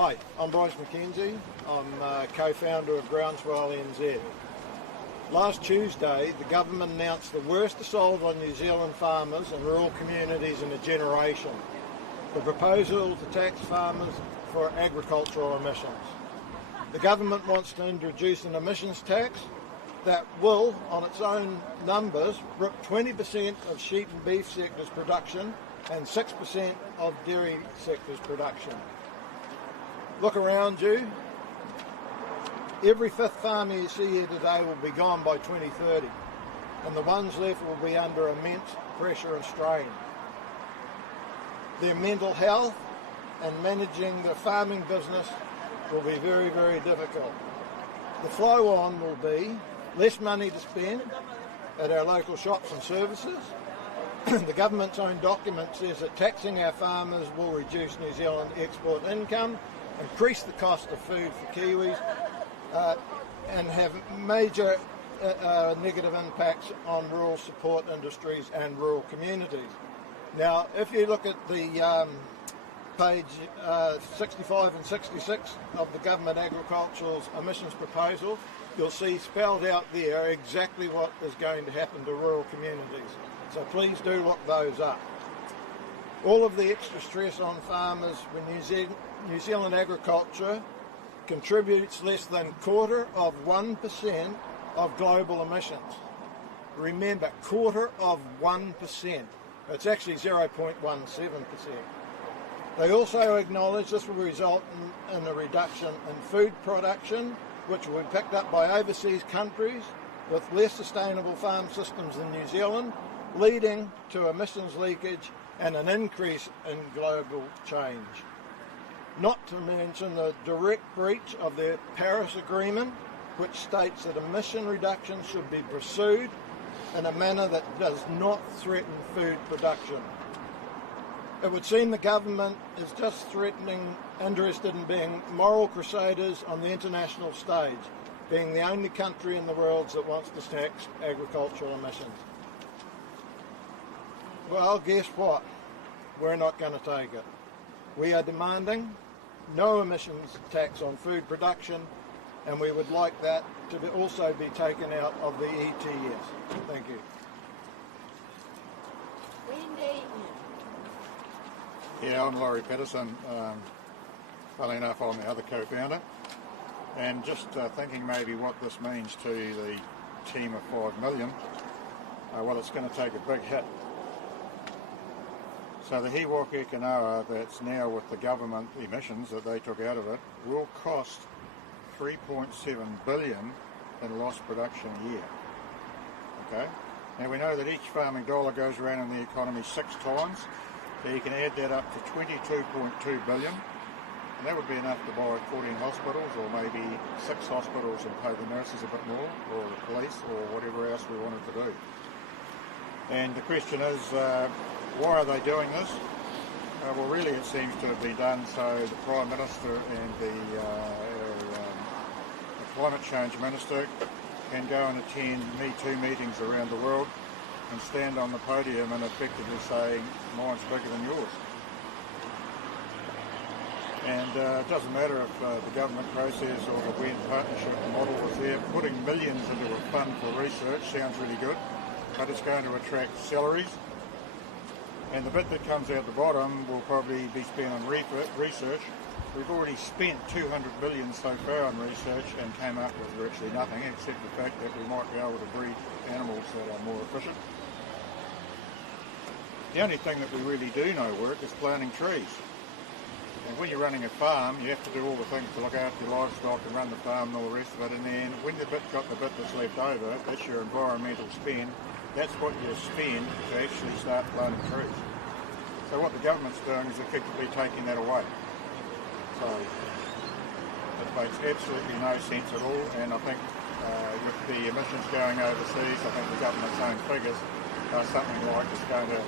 Hi, I'm Bryce McKenzie. I'm co-founder of Groundswell NZ. Last Tuesday, the government announced the worst assault on New Zealand farmers and rural communities in a generation. The proposal to tax farmers for agricultural emissions. The government wants to introduce an emissions tax that will, on its own numbers, rip 20% of sheep and beef sector's production and 6% of dairy sector's production. Look around you. Every fifth farmer you see here today will be gone by 2030, and the ones left will be under immense pressure and strain. Their mental health and managing their farming business will be very, very difficult. The flow on will be less money to spend at our local shops and services. The government's own document says that taxing our farmers will reduce New Zealand export income, increase the cost of food for Kiwis, and have major negative impacts on rural support industries and rural communities. Now, if you look at the page 65 and 66 of the Government Agricultural's emissions proposal, you'll see spelled out there exactly what is going to happen to rural communities. So please do look those up. All of the extra stress on farmers when New Zealand agriculture contributes less than 1/4% of global emissions. Remember, 1/4%. It's actually 0.17%. They also acknowledge this will result in a reduction in food production, which will be picked up by overseas countries with less sustainable farm systems than New Zealand, leading to emissions leakage and an increase in global change. Not to mention the direct breach of the Paris Agreement, which states that emission reductions should be pursued in a manner that does not threaten food production. It would seem the government is just interested in being moral crusaders on the international stage, being the only country in the world that wants to tax agricultural emissions. Well, guess what? We're not going to take it. We are demanding no emissions tax on food production, and we would like that to also be taken out of the ETS. Thank you. Wendy. Yeah, I'm Laurie Patterson. Funnily enough, I'm the other co-founder. And just thinking maybe what this means to the team of 5 million, well, it's going to take a big hit. So the Hiwaka Kanoa that's now with the government emissions that they took out of it will cost 3.7 billion in lost production a year. Okay? Now we know that each farming dollar goes around in the economy 6 times, so you can add that up to 22.2 billion, and that would be enough to buy 14 hospitals or maybe 6 hospitals and pay the nurses a bit more, or the police, or whatever else we wanted to do. And the question is, why are they doing this? Well, really it seems to have been done so the Prime Minister and the Climate Change Minister can go and attend Me Too meetings around the world and stand on the podium and effectively say, mine's bigger than yours. And it doesn't matter if the government process or the Wed partnership model was there. Putting millions into a fund for research sounds really good, but it's going to attract salaries. And the bit that comes out the bottom will probably be spent on research. We've already spent 200 billion so far on research and came up with virtually nothing, except the fact that we might be able to breed animals that are more efficient. The only thing that we really do know work is planting trees. And when you're running a farm, you have to do all the things to look after your livestock and run the farm and all the rest of it. And then when you've got the bit that's left over, that's your environmental spend. That's what you spend to actually start planting trees. So what the government's doing is effectively taking that away. So it makes absolutely no sense at all, and I think with the emissions going overseas, I think the government's own figures are something like it's going to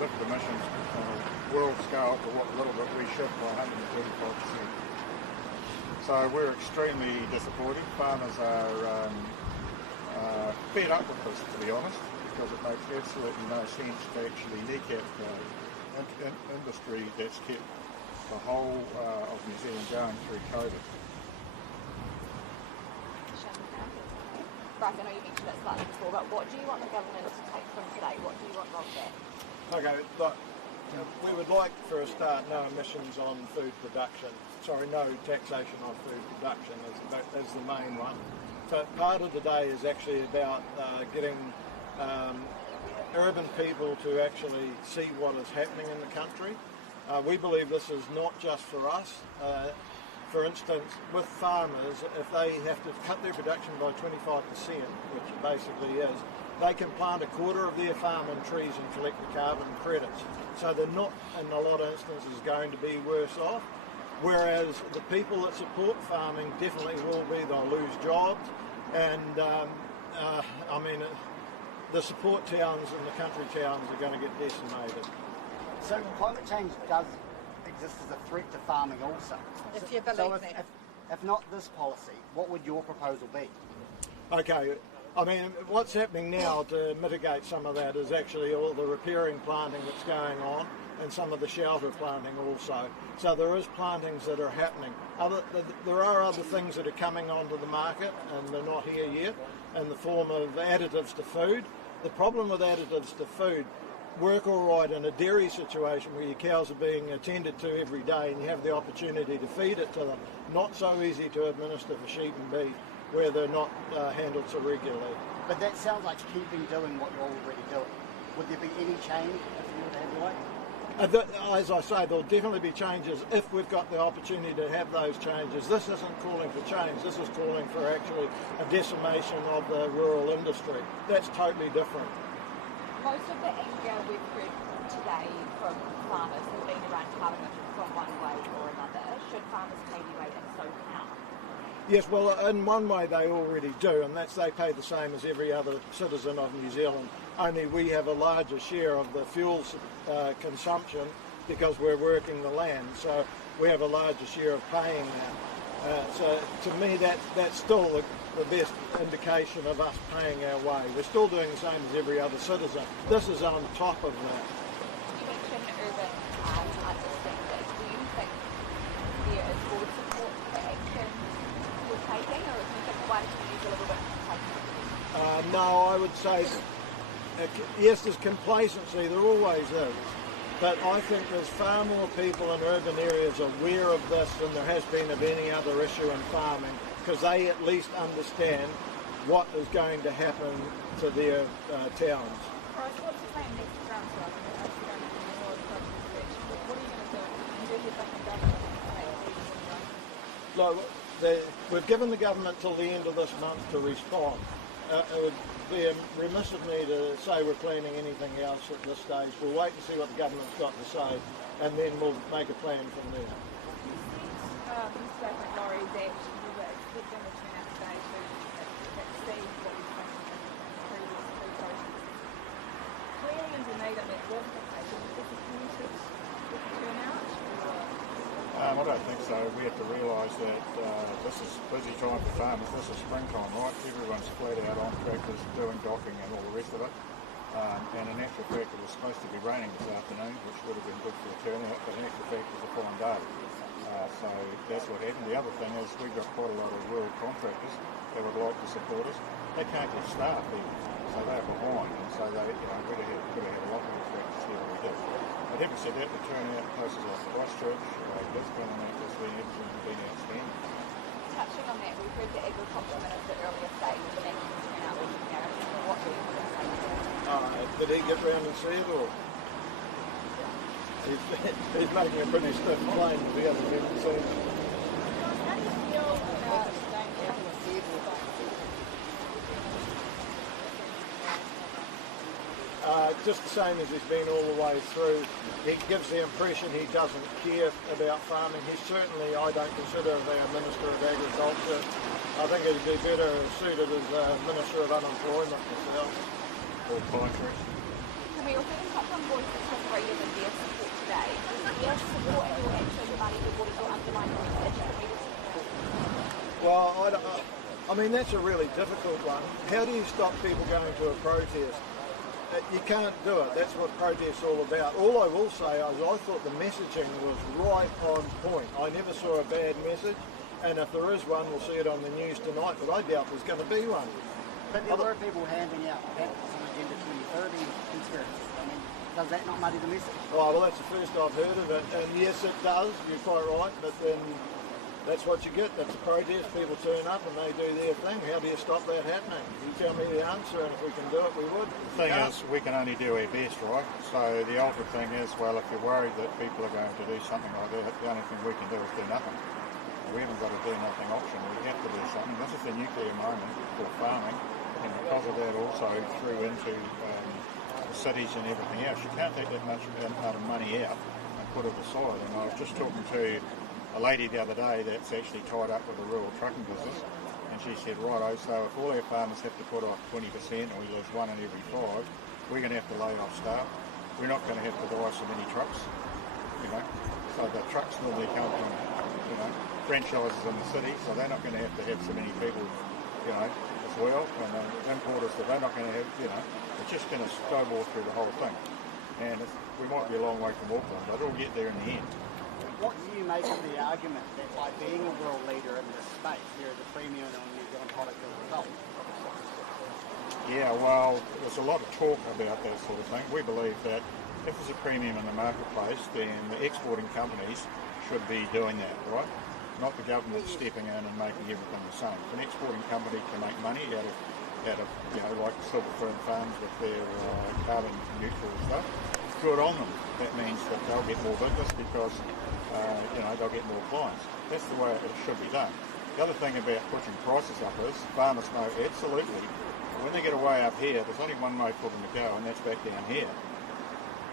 lift emissions on a world scale to what little bit we should by 135%. So we're extremely disappointed. Farmers are fed up with this, to be honest, because it makes absolutely no sense to actually kneecap industry that's kept the whole of New Zealand going through COVID. Right, I know you mentioned it slightly before, but what do you want the government to take from today? What do you want wrong there? Okay, look, we would like for a start no emissions on food production. Sorry, no taxation on food production is the main one. So part of the day is actually about getting urban people to actually see what is happening in the country. We believe this is not just for us. For instance, with farmers, if they have to cut their production by 25%, which it basically is, they can plant a quarter of their farm in trees and collect the carbon credits. So they're not, in a lot of instances, going to be worse off. Whereas the people that support farming definitely will be, they'll lose jobs. And I mean, the support towns and the country towns are going to get decimated. So climate change does exist as a threat to farming also. If you believe so that. if not this policy, what would your proposal be? Okay, I mean, what's happening now to mitigate some of that is actually all the repairing planting that's going on and some of the shelter planting also. So there is plantings that are happening. There are other things that are coming onto the market and they're not here yet in the form of additives to food. The problem with additives to food work all right in a dairy situation where your cows are being attended to every day and you have the opportunity to feed it to them. Not so easy to administer for sheep and beef where they're not handled so regularly. But that sounds like keeping doing what you're already doing. Would there be any change if you were to have your way? As I say, there'll definitely be changes if we've got the opportunity to have those changes. This isn't calling for change, this is calling for actually a decimation of the rural industry. That's totally different. Most of the anger we've heard today from farmers has been around carbon emissions from one way or another. Should farmers pay the rate and so count? Yes, well, in one way they already do, and that's they pay the same as every other citizen of New Zealand. Only we have a larger share of the fuel consumption because we're working the land, so we have a larger share of paying that. So to me, that's still the best indication of us paying our way. We're still doing the same as every other citizen. This is on top of that. You mentioned urban understanding. Do you think there is broad support for the action you're taking, or do you think one can use a little bit of complacency? No, I would say, yes, there's complacency, there always is. But I think there's far more people in urban areas aware of this than there has been of any other issue in farming, because they at least understand what is going to happen to their towns. Bryce, what's the plan next for Groundswell? What are you going to do? And do you think the government will Look, we've given the government till the end of this month to respond. It would be remiss of me to say we're planning anything else at this stage. We'll wait and see what the government's got to say, and then we'll make a plan from there. Mr. Laurie, that you were expecting the turnout today to exceed what we found in the previous two processes. Clearly, as you made it, that was the case. Was it disappointed with the turnout? I don't think so. We have to realise that this is busy time for farmers. This is springtime, right? Everyone's flat out on tractors doing docking and all the rest of it. And in actual fact, it was supposed to be raining this afternoon, which would have been good for the turnout, but in actual fact, it was a fine day. So that's what happened. The other thing is we've got quite a lot of rural contractors that would like to support us. They can't get staff even, so they're behind, and so they could have had a lot more tractors here than we did. But having said that, the turnout places like Christchurch, Lisbon, and that has been outstanding. Touching on that, we heard the Agriculture Minister earlier say that the national turnout was embarrassing. What do you want to say to that? Did he get round and see it, or? He's making a pretty stiff claim that he hasn't even seen it. How do you feel about just the same as he's been all the way through. He gives the impression he doesn't care about farming. He's certainly, I don't consider him a Minister of Agriculture. I think he'd be better suited as a Minister of Unemployment myself. Or contracts. Can we also touch on voices from freedom and their support today? Their support and your action dividing the voice or undermining research. Well, I mean, that's a really difficult one. How do you stop people going to a protest? You can't do it. That's what protest's all about. All I will say is I thought the messaging was right on point. I never saw a bad message, and if there is one, we'll see it on the news tonight, but I doubt there's going to be one. But there were people handing out pamphlets on Agenda 2030 conspiracies. I mean, does that not muddy the message? Oh, well, that's the first I've heard of it, and yes, it does. You're quite right, but then that's what you get. That's a protest. People turn up and they do their thing. How do you stop that happening? You tell me the answer, and if we can do it, we would. The thing is, we can only do our best, right? So the ultimate thing is, well, if you're worried that people are going to do something like that, the only thing we can do is do nothing. We haven't got a do nothing option. We have to do something. This is the nuclear moment for farming, and because of that also through into the cities and everything else. You can't take that much amount of money out and put it aside. And I was just talking to a lady the other day that's actually tied up with a rural trucking business, and she said, righto, so if all our farmers have to put off 20% and we lose 1 in every 5, we're going to have to lay off staff. We're not going to have to buy so many trucks, you know. So the trucks normally come from, you know, franchises in the city, so they're not going to have so many people, you know, as well. And the importers, that they're not going to have, you know, it's just going to snowball through the whole thing. And we might be a long way from Auckland, but it'll get there in the end. What do you make of the argument that by being a world leader in this space, there is a premium on New Zealand product as a result? Yeah, well, there's a lot of talk about that sort of thing. We believe that if there's a premium in the marketplace, then the exporting companies should be doing that, right? Not the government stepping in and making everything the same. If an exporting company can make money out of you know, like Silver Fern Farms with their carbon neutral stuff, good on them. That means that they'll get more business because you know, they'll get more clients. That's the way it should be done. The other thing about pushing prices up is farmers know absolutely when they get away up here, there's only one way for them to go, and that's back down here.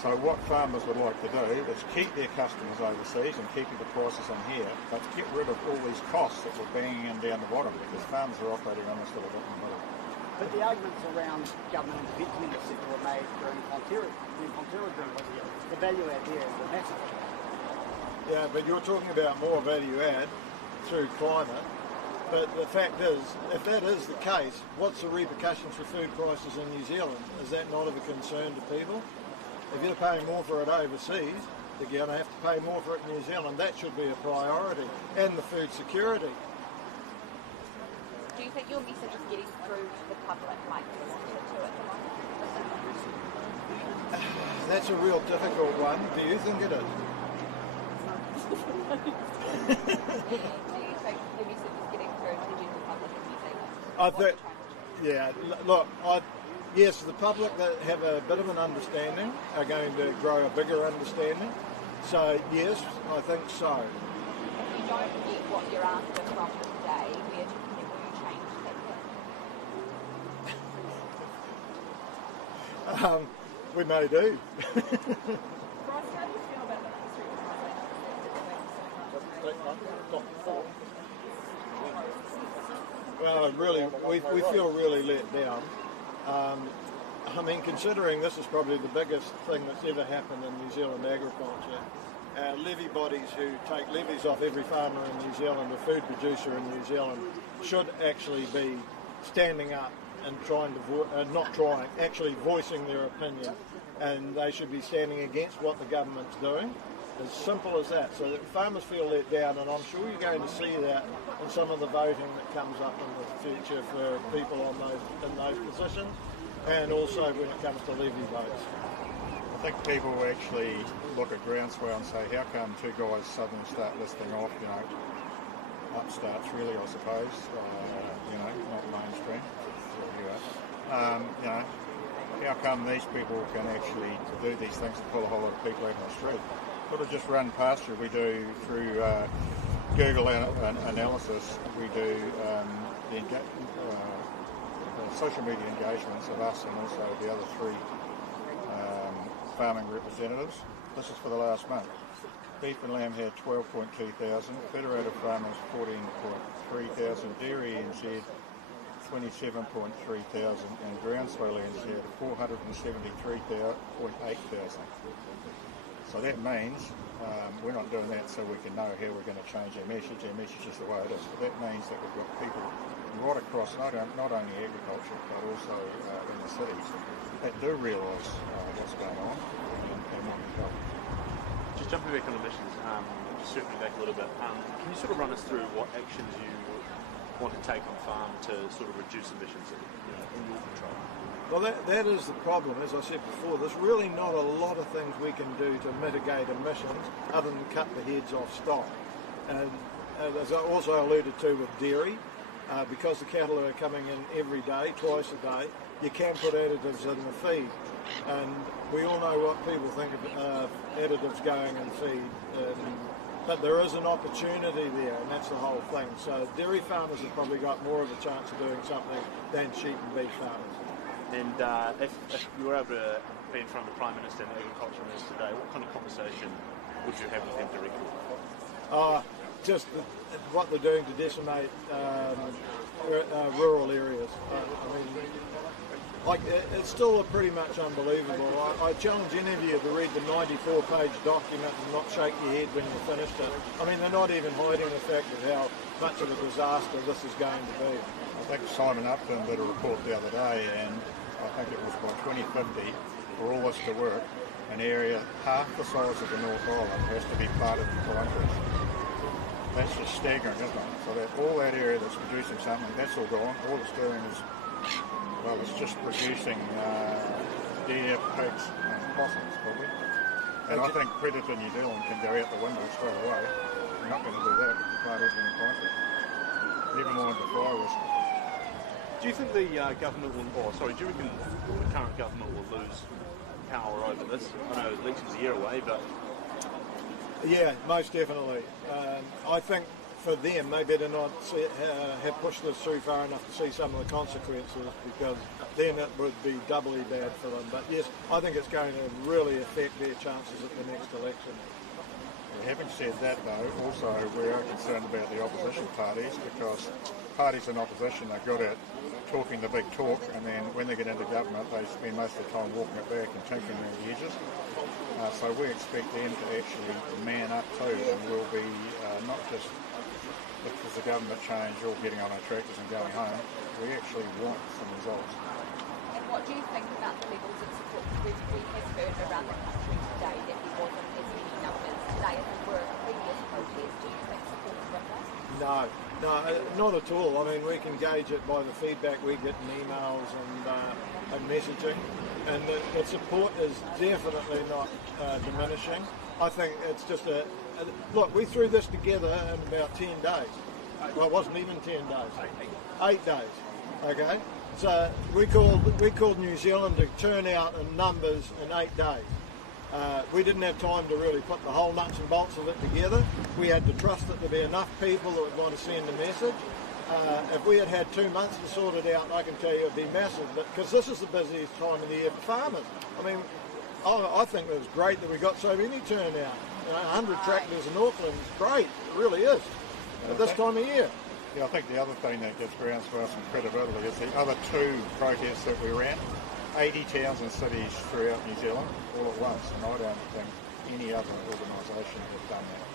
So what farmers would like to do is keep their customers overseas and keeping the prices on here, but get rid of all these costs that we're banging in down the bottom, because farmers are operating on this little bit in the middle. But the arguments around government intervention in the sector were made during Fonterra during the year. The value add here is the massive. Yeah, but you're talking about more value add through climate. But the fact is, if that is the case, what's the repercussions for food prices in New Zealand? Is that not of a concern to people? If you're paying more for it overseas, you're going to have to pay more for it in New Zealand. That should be a priority. And the food security. Do you think your message is getting through to the public like you wanted it to at the moment? That's a real difficult one. Do you think it is? Do you think the message is getting through to the general public in New Zealand? I think, yeah, look, yes, the public that have a bit of an understanding are going to grow a bigger understanding. So, yes, I think so. If you don't get what you're after from today, where do you think will you change that? We may do. Bryce, how do you feel about the history of Well, really, we feel really let down. I mean, considering this is probably the biggest thing that's ever happened in New Zealand agriculture, levy bodies who take levies off every farmer in New Zealand, a food producer in New Zealand, should actually be standing up and trying to actually voicing their opinion, and they should be standing against what the government's doing. As simple as that. So that farmers feel let down, and I'm sure you're going to see that in some of the voting that comes up in the future for people in those positions, and also when it comes to levy votes. I think people will actually look at Groundswell and say, how come two guys suddenly start listing off, you know, upstarts really, I suppose, you know, not mainstream. You know, how come these people can actually do these things and pull a whole lot of people out on the street? Sort of just run past you. We do through Google analysis, we do the social media engagements of us and also the other three farming representatives. This is for the last month. Beef and lamb had 12.2 thousand, federated farmers 14.3 thousand, dairy NZ 27.3 thousand, and Groundswell NZ 473.8 thousand. So that means we're not doing that so we can know how we're going to change our message. Our message is the way it is. But that means that we've got people right across not only agriculture but also in the cities that do realise what's going on and want to help. Just jumping back on emissions, just circling back a little bit, can you sort of run us through what actions you want to take on farm to sort of reduce emissions in your control? Well, that is the problem. As I said before, there's really not a lot of things we can do to mitigate emissions other than cut the heads off stock. And as I also alluded to with dairy, because the cattle are coming in every day, twice a day, you can put additives in the feed. And we all know what people think of additives going in feed. But there is an opportunity there, and that's the whole thing. So dairy farmers have probably got more of a chance of doing something than sheep and beef farmers. And if you were able to be in front of the Prime Minister and the Agriculture Minister today, what kind of conversation would you have with them directly? Just what they're doing to decimate rural areas. It's still pretty much unbelievable. I challenge any of you to read the 94-page document and not shake your head when you've finished it. I mean, they're not even hiding the fact of how much of a disaster this is going to be. I think Simon Upton did a report the other day, and I think it was by 2050, for all this to work, an area half the size of the North Island has to be planted in pine trees. That's just staggering, isn't it? So that all that area that's producing something, that's all gone. All it's doing is, well, it's just producing deer, pigs and possums, probably. And I think Predator New Zealand can go out the window straight away. We're not going to do that. We can plant everything in pine trees. Even more into firewood. Do you think the government will, do you reckon the current government will lose power over this? I know election's a year away, but... Yeah, most definitely. I think for them, they better not have pushed this through far enough to see some of the consequences, because then it would be doubly bad for them. But yes, I think it's going to really affect their chances at the next election. Having said that, though, also we are concerned about the opposition parties, because parties in opposition are good at talking the big talk, and then when they get into government they spend most of the time walking it back and tinkering around the edges. So we expect them to actually man up too, and we'll be not just if there's a government change all getting on our tractors and going home. We actually want some results. And what do you think about the levels of support? We have heard around the country today that there wasn't as many numbers today as there were at previous protests. Do you think support is with us? No, not at all. I mean, we can gauge it by the feedback we get in emails and messaging, and the support is definitely not diminishing. I think it's just look, we threw this together in about 10 days. Well, it wasn't even 10 days. 8 days. Okay? So we called New Zealand to turn out in numbers in 8 days. We didn't have time to really put the whole nuts and bolts of it together. We had to trust that there'd be enough people that would want to send a message. If we had had 2 months to sort it out, I can tell you it'd be massive, because this is the busiest time of the year for farmers. I mean, I think it was great that we got so many turnout. 100 tractors in Auckland is great, it really is, at this time of year. Yeah, I think the other thing that gives Groundswell some credibility is the other 2 protests that we ran. 80 towns and cities throughout New Zealand all at once, and I don't think any other organisation has done that.